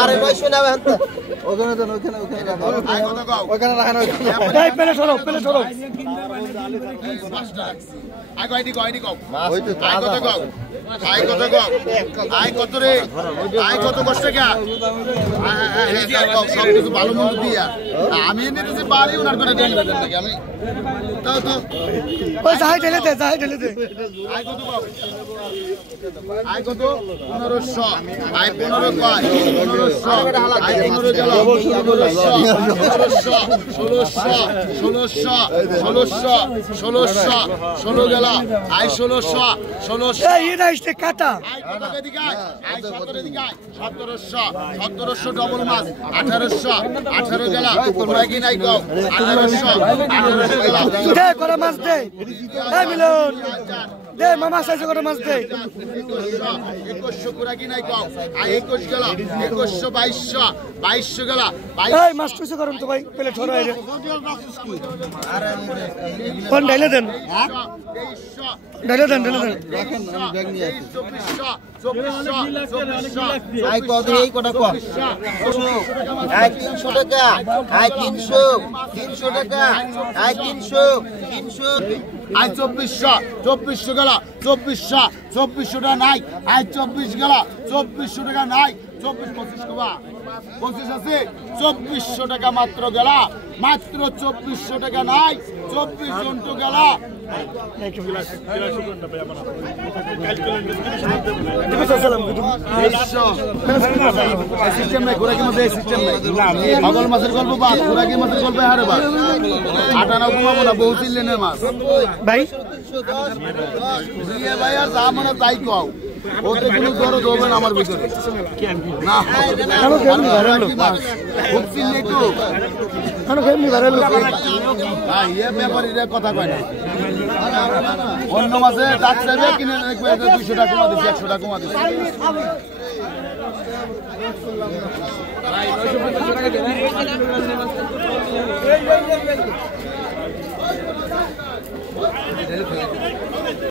আরে নয় শুনে ওখানে দেন ওখানে ওখানে রাখেন ওখানে এই পেলে সরো আইডি কও আই কত রে আই কত কষ্ট কে সব কিছু ভালো মন্দ দিয়া আমি নিতেছি বাড়ি ওনার করে ডেল বেতন নাকি আমি তাও তো ওই যাই ঢেলে দে আই কত 1500 আই 15 কয় 1500 আই 15 গেল 16 গেল আই 16 এই এটা ইসতে কাটা আই কত এদিকে আই 17 ডবল মাছ 18 গেল তোমরা কি নাই কও 1800 গেল দে করে মাছ দে এই মিলন দে মামা সাইজ করে মাছ দে 2100 কুড়া কি নাই কও আই 21 গেল 2100 2200 গেল এই মাছ টুসে করুন তো ভাই পেলে ঠোরা আইরে কোন ঢাইলে দেন ঢাইলে দেন রাখেন আমি ব্যাগ নিয়ে আসি 2400 আই কত এই কটা কো আই 300 টাকা আই 300 টাকা আই 300 আই 2400 গেল 2400 টাকা নাই আই 24 গেল 2400 টাকা নাই 25 কবা 25 আছে 2400 টাকা মাত্র গেল মাত্র 2400 টাকা নাই 24 জন তো গেল সিস্টেম নাই ঘোরাকি মাছের সিস্টেম নাই পাগল মাছের গল্প বা ঘোরাকি মাছের গল্প হারে বা আটানা ঘুমাবো না বহু চিনলেনের মাছ ভাই ভাই আর যা মনে তাই কও ওতে কোনো দরদ হবে না আমার ভিতরে না খুব চিনলে একটু হ্যাঁ ইয়ে ব্যাপারীরা কথা কয় না অন্য মাসে ডাক চাইবে কিনে 200 টাকা কমা দিচ্ছি 100 টাকা কমা দিচ্ছি